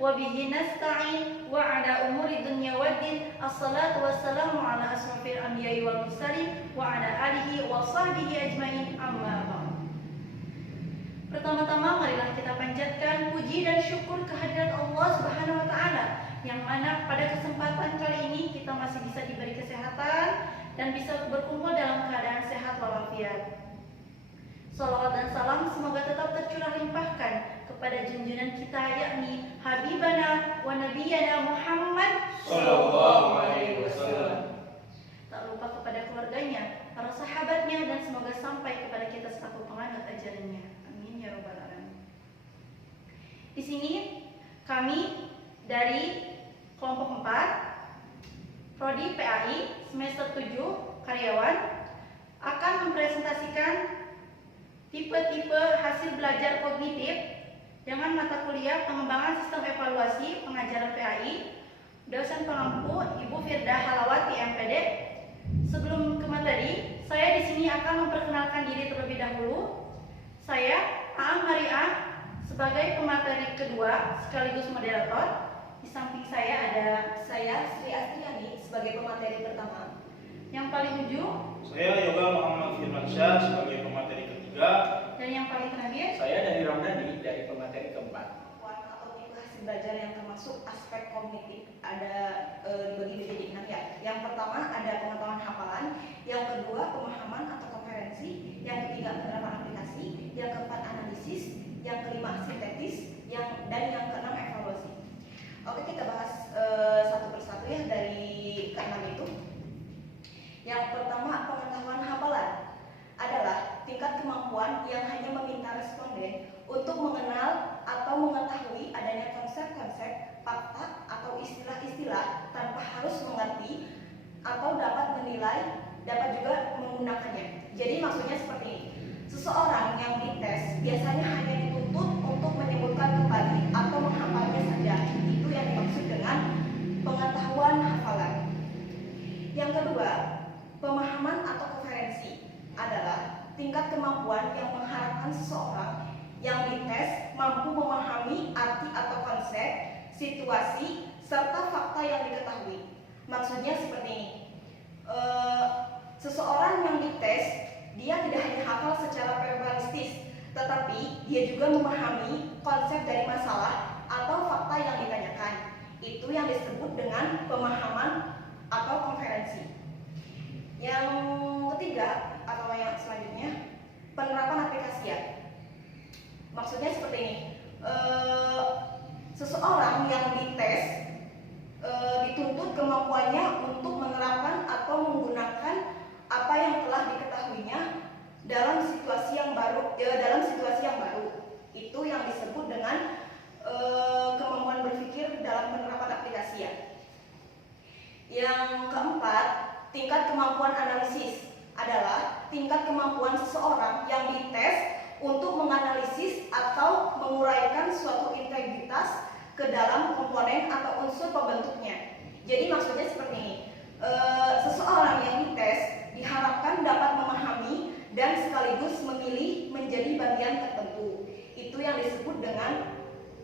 wa bihi nasta'in wa ala umuri dunya waddin. Assalatu wassalamu ala asrofil anbiya'i wal mursalin wa ala alihi wa sahbihi ajmain, amma ba'd. Pertama-tama marilah kita panjatkan puji dan syukur kehadirat Allah Subhanahu wa taala, yang mana pada kesempatan kali ini kita masih bisa diberi kesehatan dan bisa berkumpul dalam keadaan sehat walafiat. Salawat dan salam semoga tetap tercurah limpahkan kepada junjungan kita, yakni Habibana wa Nabiyana Muhammad Sallallahu Alaihi Wasallam. Tak lupa kepada keluarganya, para sahabatnya, dan semoga sampai kepada kita selaku penganut ajarannya. Amin ya robbal alamin. Di sini kami dari kelompok 4 Prodi PAI semester 7 karyawan akan mempresentasikan tipe-tipe hasil belajar kognitif dengan mata kuliah pengembangan sistem evaluasi pengajaran PAI, dosen pengampu Ibu Firda Halawati MPD. Sebelum ke materi, saya di sini akan memperkenalkan diri terlebih dahulu. Saya Aang Maria sebagai pemateri kedua sekaligus moderator. Di samping saya ada Saya Sri Astriani sebagai pemateri pertama. yang paling ujung, Saya Yoga Muhammad Firmansyah sebagai pemateri ketiga. dan yang paling terakhir. Saya dari Ramdhani dari pemateri keempat. Atau tipe hasil belajar yang termasuk aspek kognitif ada dibagi menjadi 6 ya. Yang pertama ada pengetahuan hafalan, yang kedua pemahaman atau konferensi, yang ketiga penerapan aplikasi, yang keempat analisis, yang kelima sintetis, dan yang keenam evaluasi. Oke, kita bahas satu persatu ya dari keenam itu. Yang pertama, pengetahuan hafalan adalah tingkat kemampuan yang hanya meminta responden untuk mengenal atau mengetahui adanya konsep-konsep, fakta, atau istilah-istilah tanpa harus mengerti atau dapat menilai, dapat juga menggunakannya. Jadi maksudnya seperti ini. Seseorang yang dites biasanya hanya dituntut untuk menyebutkan kembali atau menghafalnya saja. Itu yang dimaksud dengan pengetahuan hafalan. Yang kedua, pemahaman atau konferensi adalah tingkat kemampuan yang mengharapkan seseorang yang dites mampu memahami arti atau konsep, situasi, serta fakta yang diketahui. Maksudnya seperti ini. Seseorang yang dites, dia tidak hanya hafal secara verbalistis, tetapi dia juga memahami konsep dari masalah atau fakta yang ditanyakan. Itu yang disebut dengan pemahaman atau konferensi. Yang ketiga atau yang selanjutnya, penerapan aplikasi. Maksudnya seperti ini. Seseorang yang dites dituntut kemampuannya untuk menerapkan atau menggunakan apa yang telah diketahuinya dalam situasi yang baru. Itu yang disebut dengan kemampuan berpikir dalam penerapan aplikasi. Yang keempat, tingkat kemampuan analisis adalah tingkat kemampuan seseorang yang dites untuk menganalisis atau menguraikan suatu integritas ke dalam komponen atau unsur pembentuknya. Jadi maksudnya seperti ini. Seseorang yang dites diharapkan dapat memahami dan sekaligus memilih menjadi bagian tertentu. Itu yang disebut dengan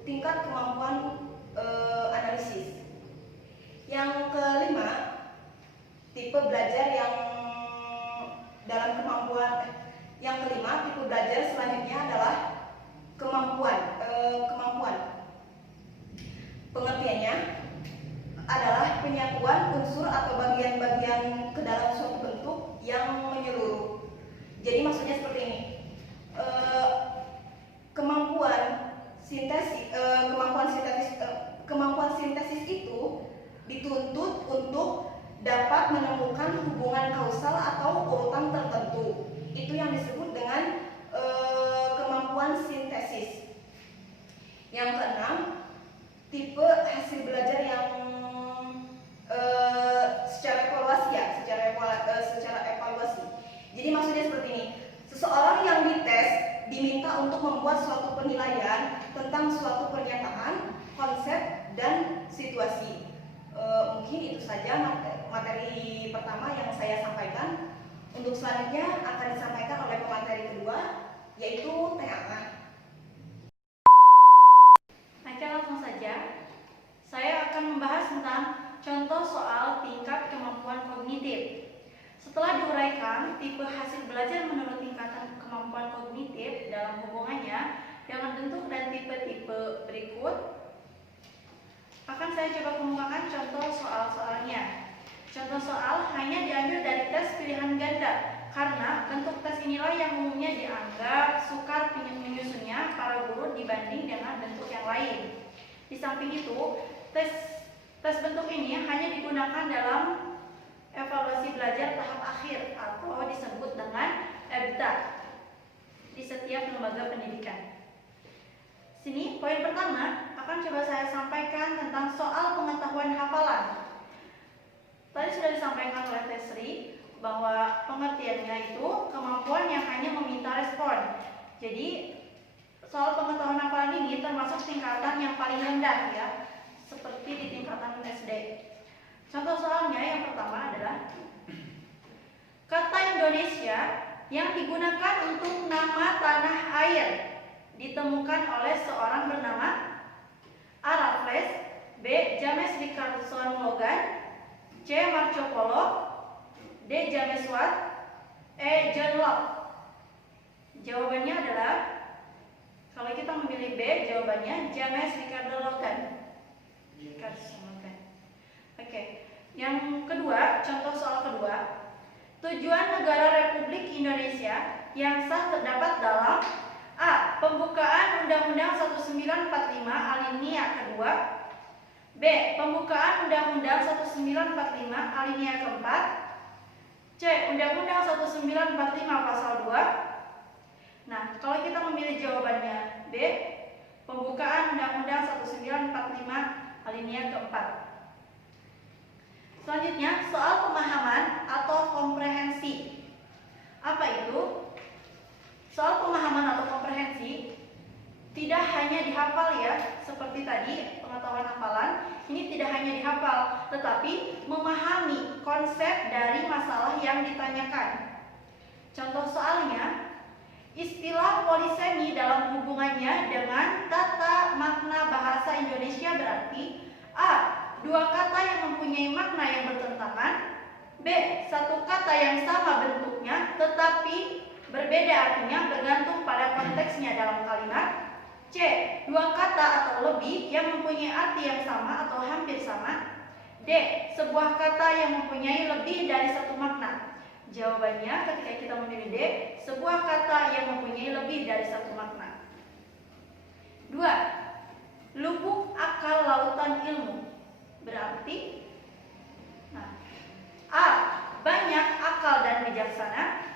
tingkat kemampuan analisis. Yang kelima, tipe belajar yang dalam kemampuan. Yang kelima, tipe belajar selanjutnya adalah kemampuan. Pengertiannya adalah penyatuan unsur atau bagian-bagian ke dalam suatu bentuk yang menyeluruh. Jadi maksudnya seperti ini. Kemampuan sintesis itu dituntut untuk dapat menemukan hubungan kausal atau urutan tertentu. Itu yang disebut dengan kemampuan sintesis. Yang keenam, tipe hasil belajar yang secara evaluasi. Jadi maksudnya seperti ini. Seseorang yang dites diminta untuk membuat suatu penilaian tentang suatu pernyataan, konsep, dan situasi. Mungkin itu saja materi pertama yang saya sampaikan. Untuk selanjutnya akan disampaikan oleh pemateri kedua, yaitu TAA. Maka langsung saja Setelah diuraikan tipe hasil belajar menurut tingkatan kemampuan kognitif dalam hubungannya dengan bentuk dan tipe-tipe berikut, akan saya coba kemukakan contoh soal-soalnya. Contoh soal hanya diambil dari tes pilihan ganda, karena bentuk tes inilah yang umumnya dianggap sukar menyusunnya para guru dibanding dengan bentuk yang lain. Di samping itu, tes bentuk ini hanya digunakan dalam evaluasi belajar tahap akhir atau disebut dengan EBTA di setiap lembaga pendidikan. Sini poin pertama akan coba saya sampaikan tentang soal pengetahuan hafalan. Tadi sudah disampaikan oleh Tesri bahwa pengertiannya itu kemampuan yang hanya meminta respon. Jadi soal pengetahuan hafalan ini termasuk tingkatan yang paling rendah ya, seperti di tingkatan SD. Contoh soalnya yang pertama adalah kata Indonesia yang digunakan untuk nama tanah air ditemukan oleh seorang bernama A. Raffles, B. James Richardson Logan, C. Marco Polo, D. James Watt, E. John Locke. Jawabannya adalah, kalau kita memilih B, jawabannya James Richardson Logan. Oke. Yang kedua, contoh soal kedua. Tujuan negara Republik Indonesia yang sah terdapat dalam A. Pembukaan Undang-Undang 1945 alinea kedua, B. Pembukaan Undang-Undang 1945 alinea keempat, C. Undang-Undang 1945 pasal 2. Nah, kalau kita memilih jawabannya B, Pembukaan Undang-Undang 1945 alinea keempat. Selanjutnya, soal pemahaman atau komprehensi. Apa itu? Soal pemahaman atau komprehensi tidak hanya dihafal ya, seperti tadi pengetahuan hafalan, ini tidak hanya dihafal, tetapi memahami konsep dari masalah yang ditanyakan. Contoh soalnya, istilah polisemi dalam hubungannya dengan tata makna bahasa Indonesia berarti A. Dua kata yang mempunyai makna yang bertentangan, B. Satu kata yang sama bentuknya tetapi berbeda artinya bergantung pada konteksnya dalam kalimat, C. Dua kata atau lebih yang mempunyai arti yang sama atau hampir sama, D. Sebuah kata yang mempunyai lebih dari satu makna. Jawabannya ketika kita memilih D, sebuah kata yang mempunyai lebih dari satu makna. 2. Lubuk akal lautan ilmu berarti A. Banyak akal dan bijaksana,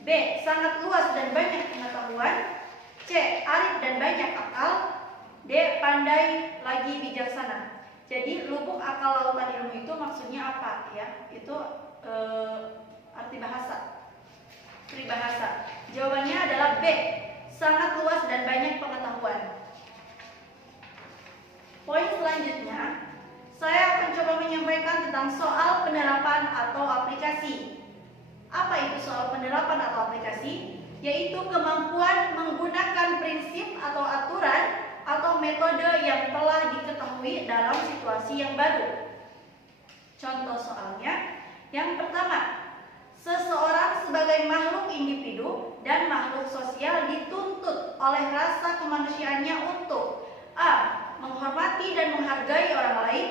B. Sangat luas dan banyak pengetahuan, C. Arif dan banyak akal, D. Pandai lagi bijaksana. Jadi lubuk akal lautan ilmu itu maksudnya apa ya? Itu arti bahasa, peribahasa. Jawabannya adalah B. Sangat luas dan banyak pengetahuan. Poin selanjutnya, saya akan coba menyampaikan tentang soal penerapan atau aplikasi. Apa itu soal penerapan atau aplikasi? Yaitu kemampuan menggunakan prinsip atau aturan atau metode yang telah diketahui dalam situasi yang baru. Contoh soalnya, yang pertama, seseorang sebagai makhluk individu dan makhluk sosial dituntut oleh rasa kemanusiaannya untuk A. Menghormati dan menghargai orang lain,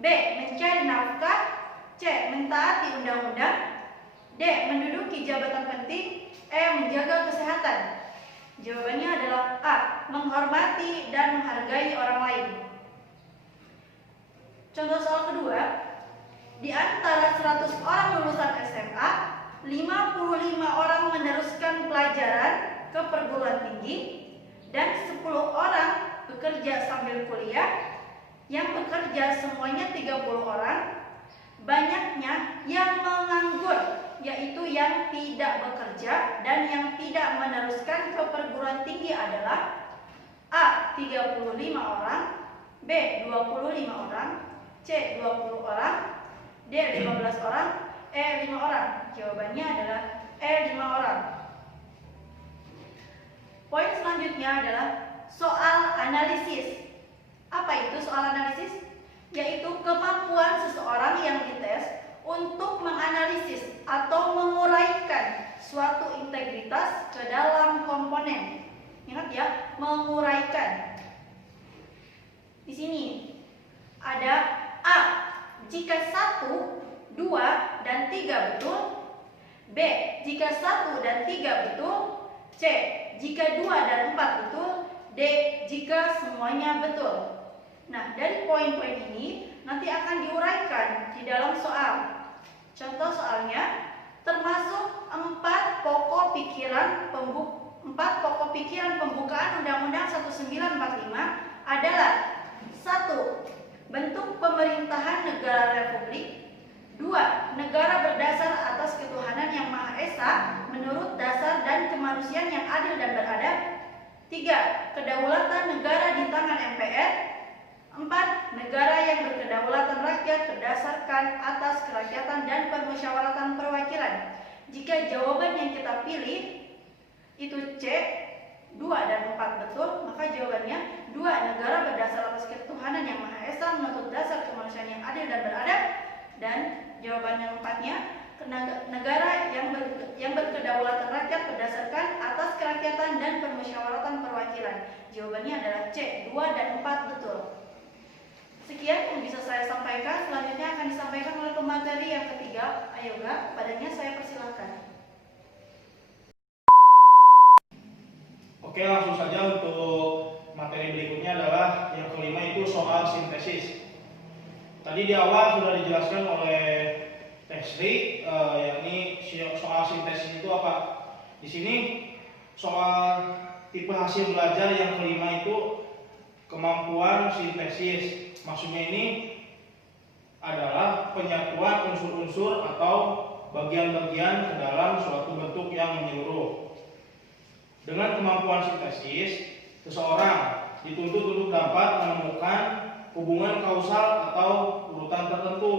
B. Mencari nafkah, C. Mentaati undang-undang, D. Menduduki jabatan penting, E. Menjaga kesehatan. Jawabannya adalah A. Menghormati dan menghargai orang lain. Contoh soal kedua, di antara 100 orang lulusan SMA, 55 orang meneruskan pelajaran ke perguruan tinggi dan 10 orang bekerja sambil kuliah. Yang bekerja semuanya 30 orang. Banyaknya yang menganggur, yaitu yang tidak bekerja dan yang tidak meneruskan ke perguruan tinggi adalah A. 35 orang, B. 25 orang, C. 20 orang, D. 15 orang, E. 5 orang. Jawabannya adalah E. 5 orang. Poin selanjutnya adalah soal analisis. Apa itu soal analisis? Yaitu kemampuan seseorang yang dites untuk menganalisis atau menguraikan suatu integritas ke dalam komponen. Ingat ya, menguraikan. Di sini ada A. Jika 1, 2, dan 3 betul. B. Jika 1 dan 3 betul. C. Jika 2 dan 4 betul. D. Jika semuanya betul. Nah, dari poin-poin ini nanti akan diuraikan di dalam soal. Contoh soalnya termasuk 4 pokok pikiran pembukaan Undang-Undang 1945 adalah: 1. Bentuk pemerintahan negara republik. 2. Negara berdasar atas ketuhanan yang Maha Esa menurut dasar dan kemanusiaan yang adil dan beradab. 3. Kedaulatan negara di tangan MPR. 4. Negara yang berkedaulatan rakyat berdasarkan atas kerakyatan dan permusyawaratan perwakilan. Jika jawaban yang kita pilih itu C, 2 dan 4 betul, maka jawabannya 2. Negara berdasar atas ketuhanan yang Maha Esa menurut dasar kemanusiaan yang adil dan beradab. Dan jawaban yang 4-nya, negara yang berkedaulatan rakyat berdasarkan atas kerakyatan dan permusyawaratan perwakilan. Jawabannya adalah C, 2 dan 4 betul. Sekian yang bisa saya sampaikan. Selanjutnya akan disampaikan oleh pemateri yang ketiga, Ayoga. Padanya saya persilahkan. Oke, langsung saja untuk materi berikutnya adalah yang kelima, itu soal sintesis. Tadi di awal sudah dijelaskan oleh Teh Sri, yakni soal sintesis itu apa. Di sini soal tipe hasil belajar yang kelima itu kemampuan sintesis. Maksudnya ini adalah penyatuan unsur-unsur atau bagian-bagian ke dalam suatu bentuk yang menyeluruh. Dengan kemampuan sintesis, seseorang dituntut untuk dapat menemukan hubungan kausal atau urutan tertentu,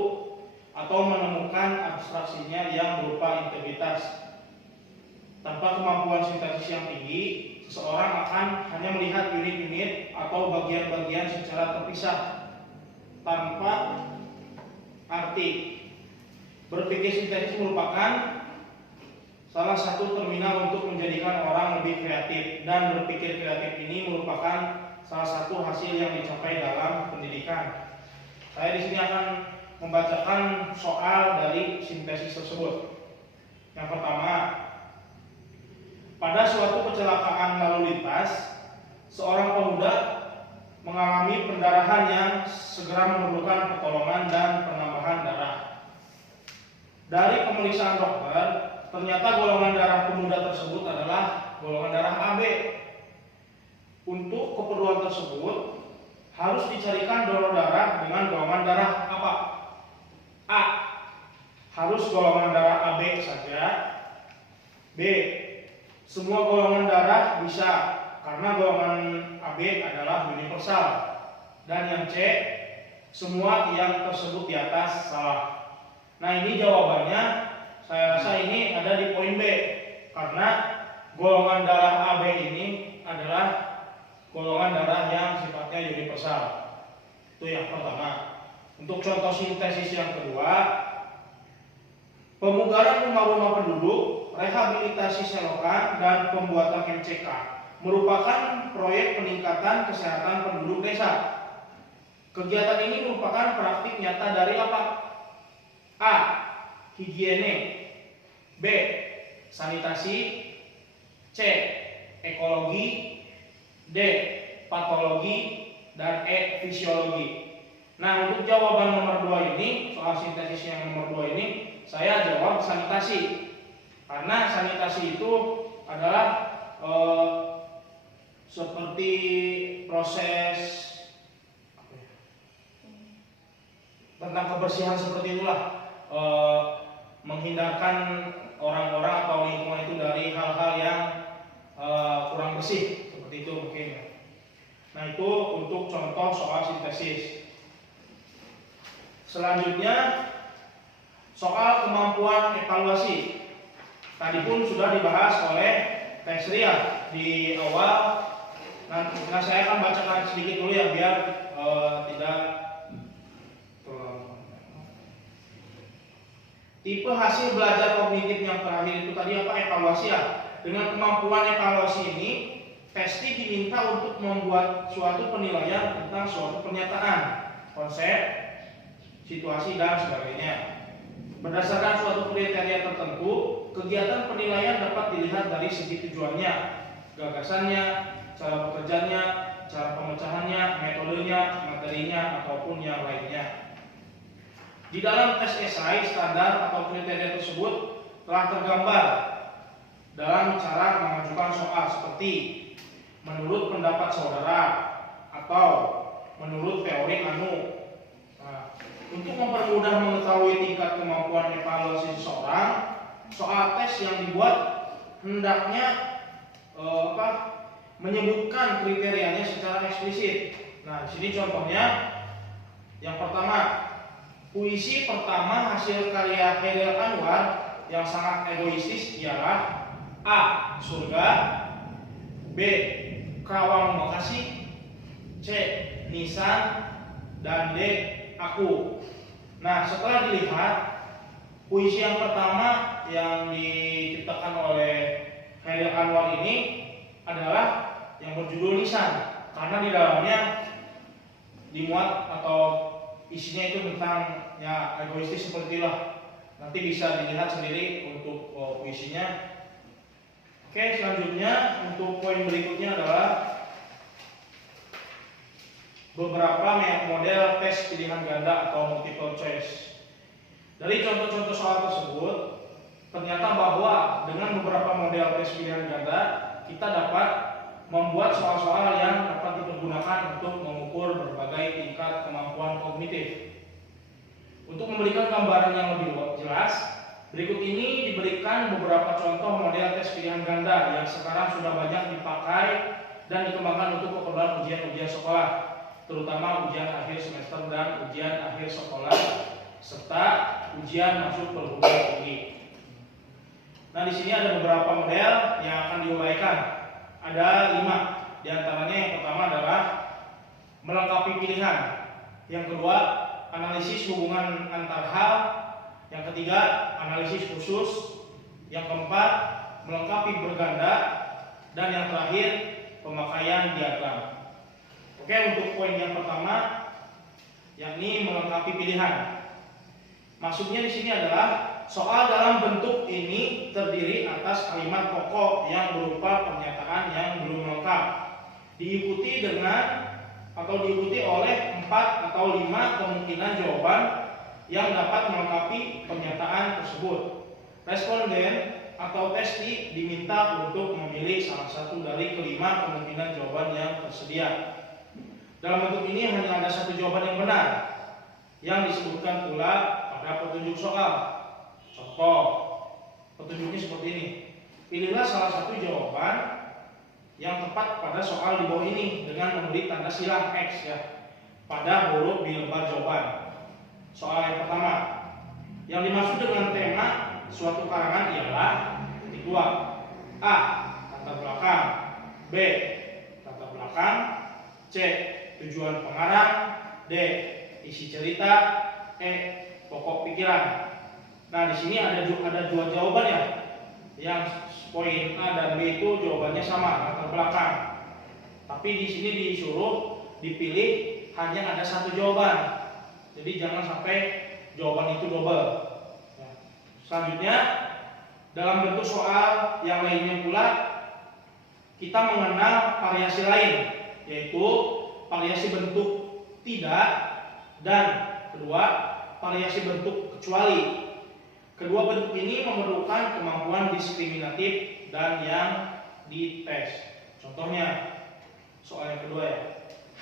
atau menemukan abstraksinya yang berupa integritas. Tanpa kemampuan sintesis yang tinggi, seseorang akan hanya melihat unit-unit atau bagian-bagian secara terpisah tanpa arti. Berpikir sintesis merupakan salah satu terminal untuk menjadikan orang lebih kreatif, dan berpikir kreatif ini merupakan salah satu hasil yang dicapai dalam pendidikan. Saya di sini akan membacakan soal dari sintesis tersebut. Yang pertama, pada suatu kecelakaan lalu lintas, seorang pemuda mengalami pendarahan yang segera memerlukan pertolongan dan penambahan darah. Dari pemeriksaan dokter, ternyata golongan darah pemuda tersebut adalah golongan darah AB. Untuk keperluan tersebut harus dicarikan donor darah dengan golongan darah apa? A. Harus golongan darah AB saja. B. Semua golongan darah bisa, karena golongan AB adalah universal. Dan yang C, semua yang tersebut di atas salah. Nah, ini jawabannya saya rasa ini ada di poin B, karena golongan darah AB ini adalah golongan darah yang sifatnya universal. Itu yang pertama. Untuk contoh sintesis yang kedua, pemugaran rumah-rumah penduduk, rehabilitasi selokan, dan pembuatan MCK merupakan proyek peningkatan kesehatan penduduk desa. Kegiatan ini merupakan praktik nyata dari apa? A. Higiene. B. Sanitasi. C. Ekologi. D. Patologi. Dan E. Fisiologi. Nah, untuk jawaban nomor 2 ini, soal sintesis yang nomor 2 ini, saya jawab sanitasi. Karena sanitasi itu adalah seperti proses tentang kebersihan seperti itulah, menghindarkan orang-orang atau lingkungan itu dari hal-hal yang kurang bersih, seperti itu mungkin. Nah, itu untuk contoh soal sintesis. Selanjutnya soal kemampuan evaluasi. Tadi pun sudah dibahas oleh Teh Sri ya di awal. Nah, saya akan bacakan sedikit dulu ya biar tidak Tipe hasil belajar kognitif yang terakhir itu tadi apa? Evaluasi ya. Dengan kemampuan evaluasi ini, testi diminta untuk membuat suatu penilaian tentang suatu pernyataan, konsep, situasi, dan sebagainya. Berdasarkan suatu kriteria tertentu, kegiatan penilaian dapat dilihat dari segi tujuannya, gagasannya, cara bekerjanya, cara pemecahannya, metodenya, materinya, ataupun yang lainnya. Di dalam tes esai standar atau kriteria tersebut telah tergambar dalam cara mengajukan soal seperti menurut pendapat saudara atau menurut teori anu. Nah, untuk mempermudah mengetahui tingkat kemampuan evaluasi seseorang, soal tes yang dibuat hendaknya menyebutkan kriterianya secara eksplisit. Nah, di sini contohnya yang pertama, puisi pertama hasil karya Khairil Anwar yang sangat egoistis ialah A. Surga, B. Kerawang Bekasi, C. Nisan, dan D. Aku. Nah, setelah dilihat, puisi yang pertama yang diciptakan oleh Khairil Anwar ini adalah yang berjudul Nisan, karena di dalamnya dimuat atau isinya itu tentang ya egoistis seperti itulah. Nanti bisa dilihat sendiri untuk puisinya. Oke, selanjutnya untuk poin berikutnya adalah beberapa model tes pilihan ganda atau multiple choice. Dari contoh-contoh soal tersebut, ternyata bahwa dengan beberapa model tes pilihan ganda, kita dapat membuat soal-soal yang dapat dipergunakan untuk mengukur berbagai tingkat kemampuan kognitif. Untuk memberikan gambaran yang lebih jelas, berikut ini diberikan beberapa contoh model tes pilihan ganda yang sekarang sudah banyak dipakai dan dikembangkan untuk keperluan ujian-ujian sekolah, terutama ujian akhir semester dan ujian akhir sekolah, serta ujian masuk perguruan tinggi. Nah, di sini ada beberapa model yang akan diuraikan. Ada 5. Di antaranya yang pertama adalah melengkapi pilihan. Yang kedua, analisis hubungan antar hal. Yang ketiga, analisis khusus. Yang keempat, melengkapi berganda. Dan yang terakhir, pemakaian diagram. Oke, untuk poin yang pertama, yakni melengkapi pilihan. Maksudnya di sini adalah soal dalam bentuk ini terdiri atas kalimat pokok yang berupa pernyataan yang belum lengkap, diikuti oleh 4 atau 5 kemungkinan jawaban yang dapat melengkapi pernyataan tersebut. Responden atau testi diminta untuk memilih salah satu dari kelima kemungkinan jawaban yang tersedia. Dalam bentuk ini hanya ada satu jawaban yang benar, yang disebutkan pula pada petunjuk soal. Contoh, petunjuknya seperti ini. Pilihlah salah satu jawaban yang tepat pada soal di bawah ini dengan memberi tanda silang X ya pada huruf di lembar jawaban. Soal yang pertama, yang dimaksud dengan tema suatu karangan ialah titik 2. A. Latar belakang, B. Latar belakang, C. Tujuan pengarang, D. Isi cerita, E. Pokok pikiran. Nah, di sini ada 2 jawaban ya. Yang poin A dan B itu jawabannya sama, latar belakang. Tapi di sini disuruh dipilih hanya ada satu jawaban. Jadi jangan sampai jawaban itu double. Ya. Selanjutnya, dalam bentuk soal yang lainnya pula kita mengenal variasi lain, yaitu variasi bentuk tidak dan kedua variasi bentuk kecuali. Kedua bentuk ini memerlukan kemampuan diskriminatif dan yang dites. Contohnya, soal yang kedua ya.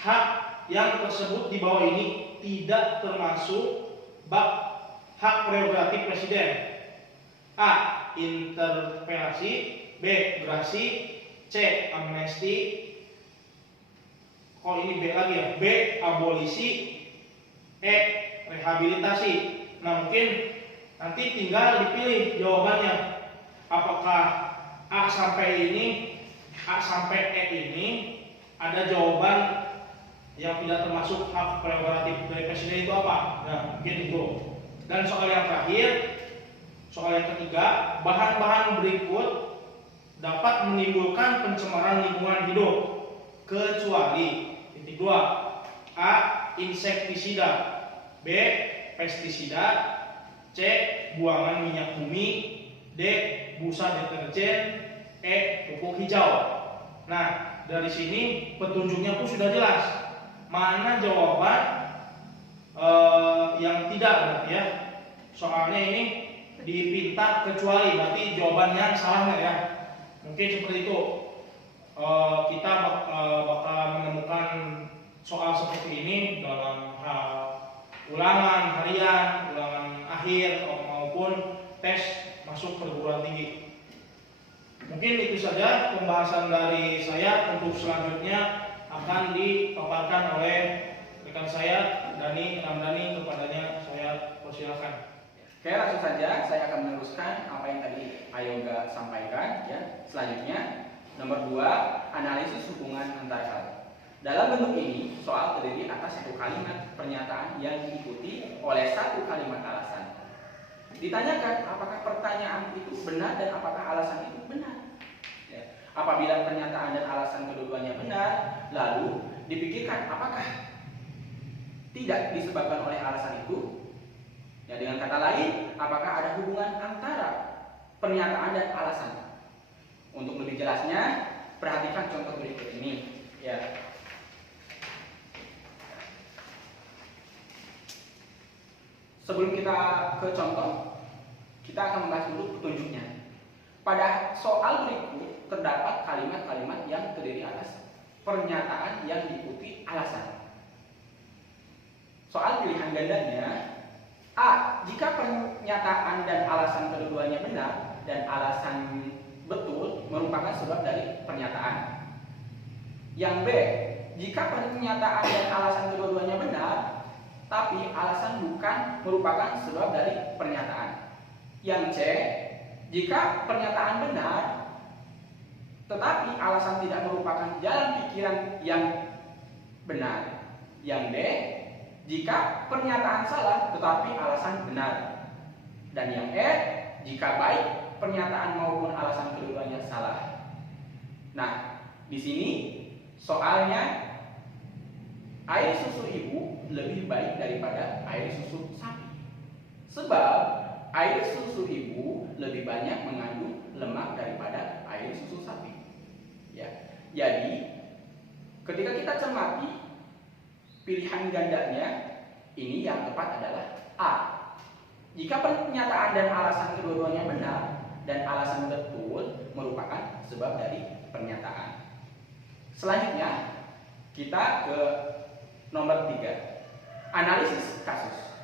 Hak yang tersebut di bawah ini tidak termasuk bab hak prerogatif presiden. A. Interpelasi, B. Gerasi, C. Amnesti. Oh, ini B lagi ya. B. Abolisi, E. Rehabilitasi. Nah, mungkin nanti tinggal dipilih jawabannya. Apakah A sampai E ini ada jawaban yang tidak termasuk hak prerogatif dari presiden itu apa? Nah, mungkin itu. Dan soal yang terakhir, Soal yang ketiga, bahan-bahan berikut dapat menimbulkan pencemaran lingkungan hidup kecuali titik 2. A. Insektisida, B. Pestisida, C. Buangan minyak bumi, D. Busa deterjen, E. Pupuk hijau. Nah, dari sini petunjuknya pun sudah jelas. Mana jawaban yang tidak berarti ya. Soalnya ini dipinta kecuali, berarti jawabannya salah nggak ya? Mungkin seperti itu. Kita bakal menemukan soal seperti ini dalam hal ulangan harian, ulangan akhir maupun tes masuk perguruan tinggi. Mungkin itu saja pembahasan dari saya. Untuk selanjutnya akan dipaparkan oleh rekan saya Dani Ramdhani. Kepadanya saya persilakan. Oke, langsung saja saya akan meneruskan apa yang tadi Ayoga sampaikan ya. Selanjutnya nomor 2, analisis hubungan antar kata. Dalam bentuk ini, soal terdiri atas satu kalimat pernyataan yang diikuti oleh satu kalimat alasan. Ditanyakan apakah pertanyaan itu benar dan apakah alasan itu benar. Ya. Apabila pernyataan dan alasan kedua-duanya benar, lalu dipikirkan apakah tidak disebabkan oleh alasan itu. Ya, dengan kata lain, apakah ada hubungan antara pernyataan dan alasan? Untuk lebih jelasnya, perhatikan contoh berikut ini. Ya. Sebelum kita ke contoh, kita akan membahas dulu petunjuknya. Pada soal berikut terdapat kalimat-kalimat yang terdiri atas pernyataan yang diikuti alasan. Soal pilihan gandanya, A. Jika pernyataan dan alasan kedua-duanya benar dan alasan betul merupakan sebab dari pernyataan. Yang B. Jika pernyataan dan alasan kedua-duanya benar tapi alasan bukan merupakan sebab dari pernyataan. Yang C. Jika pernyataan benar tetapi alasan tidak merupakan jalan pikiran yang benar. Yang D. Jika pernyataan salah tetapi alasan benar. Dan yang E, jika baik pernyataan maupun alasan keduanya salah. Nah, di sini soalnya air susu ibu lebih baik daripada air susu sapi. Sebab air susu ibu lebih banyak mengandung lemak daripada air susu sapi. Ya. Jadi, ketika kita cermati pilihan gandanya, ini yang tepat adalah A. Jika pernyataan dan alasan kedua-duanya benar dan alasan betul merupakan sebab dari pernyataan. Selanjutnya kita ke nomor 3, analisis kasus.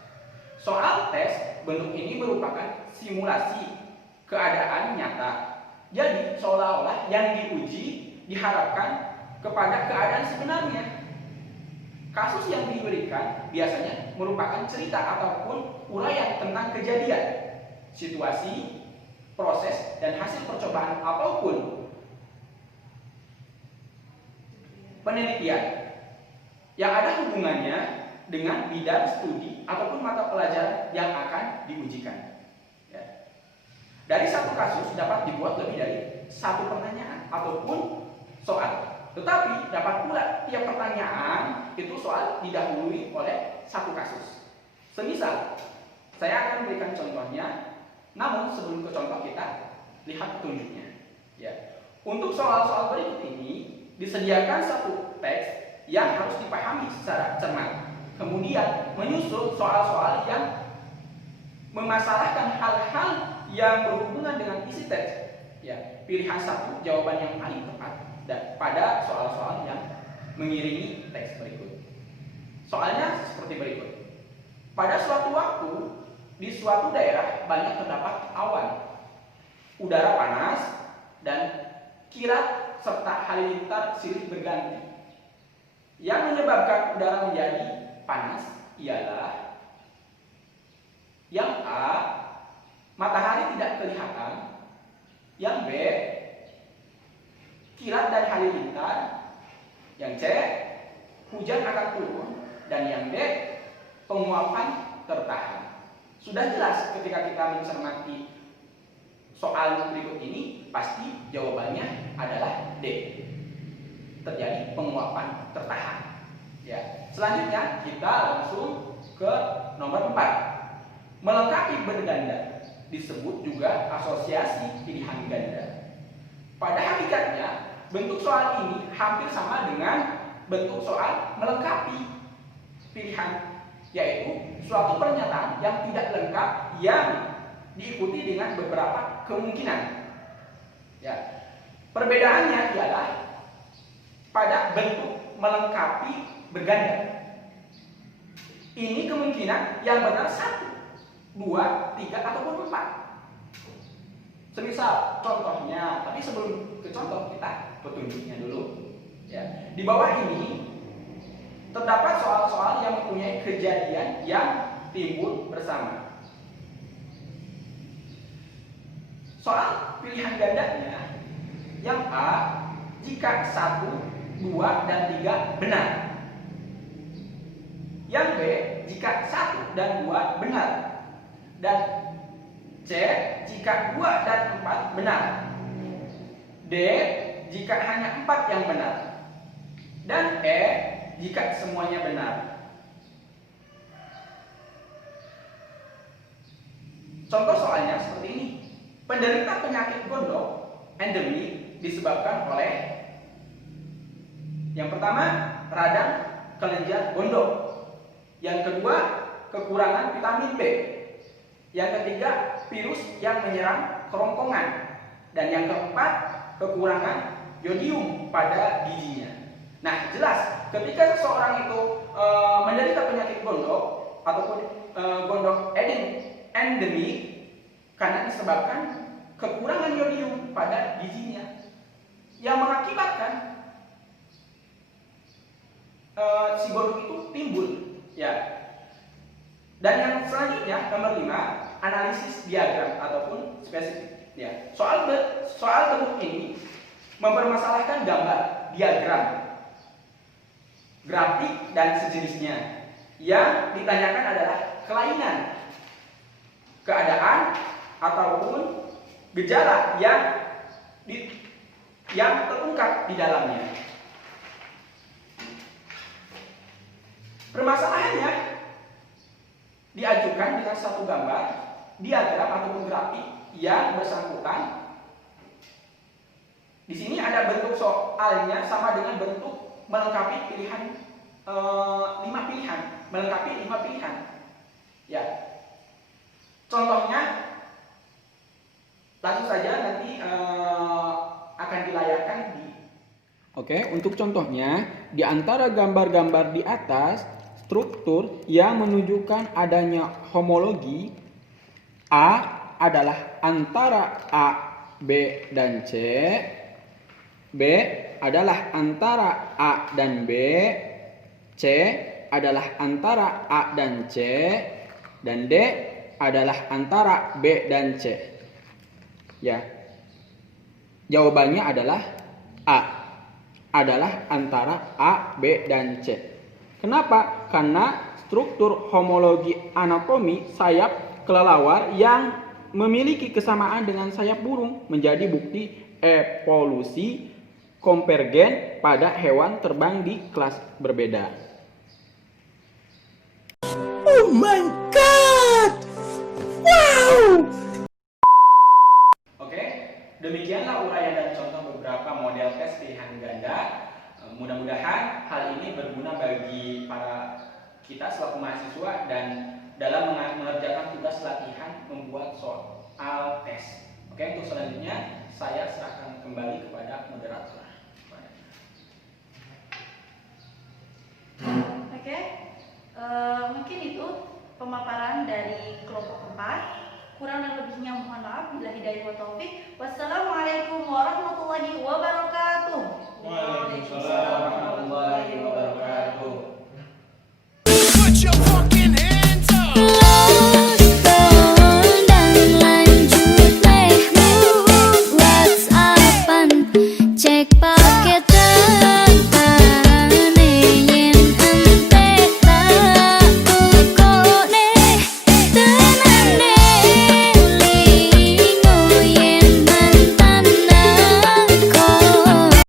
Soal tes bentuk ini merupakan simulasi keadaan nyata. Jadi seolah-olah yang diuji diharapkan kepada keadaan sebenarnya. Kasus yang diberikan biasanya merupakan cerita ataupun uraian tentang kejadian, situasi, proses, dan hasil percobaan ataupun penelitian yang ada hubungannya dengan bidang studi ataupun mata pelajaran yang akan diujikan. Ya. Dari satu kasus dapat dibuat lebih dari satu pertanyaan ataupun soal. Tetapi dapat pula tiap pertanyaan itu soal didahului oleh satu kasus. Semisal, saya akan memberikan contohnya, namun sebelum ke contoh kita lihat petunjuknya. Ya. Untuk soal-soal berikut ini disediakan satu teks yang harus dipahami secara cermat. Kemudian menyusul soal-soal yang memasalahkan hal-hal yang berhubungan dengan isi teks. Ya, pilihan satu jawaban yang paling tepat pada soal-soal yang mengiringi teks berikut. Soalnya seperti berikut. Pada suatu waktu di suatu daerah banyak terdapat awan, udara panas, dan kilat serta halilintar silih berganti. Yang menyebabkan udara menjadi panas ialah yang A, matahari tidak kelihatan. Yang B, kilat dan halilintar. Yang C, hujan akan turun. Dan yang D, penguapan tertahan. Sudah jelas ketika kita mencermati soal berikut ini pasti jawabannya adalah D. Terjadi penguapan tertahan. Ya. Selanjutnya kita langsung ke nomor 4. Melengkapi berganda disebut juga asosiasi pilihan ganda. Pada hakikatnya, bentuk soal ini hampir sama dengan bentuk soal melengkapi pilihan, yaitu suatu pernyataan yang tidak lengkap yang diikuti dengan beberapa kemungkinan. Ya. Perbedaannya ialah pada bentuk melengkapi berganda. Ini kemungkinan yang benar 1, 2, 3, ataupun 4. Semisal contohnya, tapi sebelum ke contoh kita petunjuknya dulu. Ya. Di bawah ini terdapat soal-soal yang mempunyai kejadian yang timbul bersama. Soal pilihan gandanya, yang A, jika 1, 2, dan 3 benar. Yang B, jika 1 dan 2 benar. Dan C, jika 2 dan 4 benar. D, jika hanya 4 yang benar. Dan E, jika semuanya benar. Contoh soalnya seperti ini. Penderita penyakit gondok endemik disebabkan oleh yang pertama, radang kelenjar gondok. Yang kedua, kekurangan vitamin B. Yang ketiga, virus yang menyerang kerongkongan. Dan yang keempat, kekurangan yodium pada gizinya. Nah, jelas ketika seseorang itu menderita penyakit gondok ataupun gondok endemik karena disebabkan kekurangan yodium pada gizinya yang mengakibatkan si gondok itu timbul, ya. Dan yang selanjutnya nomor 5, analisis diagram ataupun spesifik, ya. Soal bentuk ini mempermasalahkan gambar, diagram, grafik dan sejenisnya. Yang ditanyakan adalah kelainan, keadaan ataupun gejala yang terungkap di dalamnya. Permasalahannya diajukan dengan satu gambar, diagram ataupun grafik yang bersangkutan. Di sini ada bentuk soalnya sama dengan bentuk melengkapi pilihan 5 pilihan, melengkapi 5 pilihan. Ya. Contohnya langsung saja nanti akan dilayangkan di. Oke, untuk contohnya di antara gambar-gambar di atas, struktur yang menunjukkan adanya homologi A adalah antara A, B, dan C. B adalah antara A dan B. C adalah antara A dan C. Dan D adalah antara B dan C. Ya. Jawabannya adalah A. Adalah antara A, B, dan C. Kenapa? Karena struktur homologi anatomi sayap kelelawar yang memiliki kesamaan dengan sayap burung menjadi bukti evolusi konvergen pada hewan terbang di kelas berbeda. Oh my god! Wow! Oke, demikianlah uraian dan contoh beberapa model tes pilihan ganda. Mudah-mudahan hal ini berguna bagi para kita selaku mahasiswa dan dalam mengerjakan tugas latihan membuat soal tes. Oke, untuk selanjutnya saya serahkan kembali kepada moderator. Oke, mungkin itu pemaparan dari kelompok 4. Kurang dan lebihnya mohon maaf. Bila hidayah wa taufik. Wassalamualaikum warahmatullahi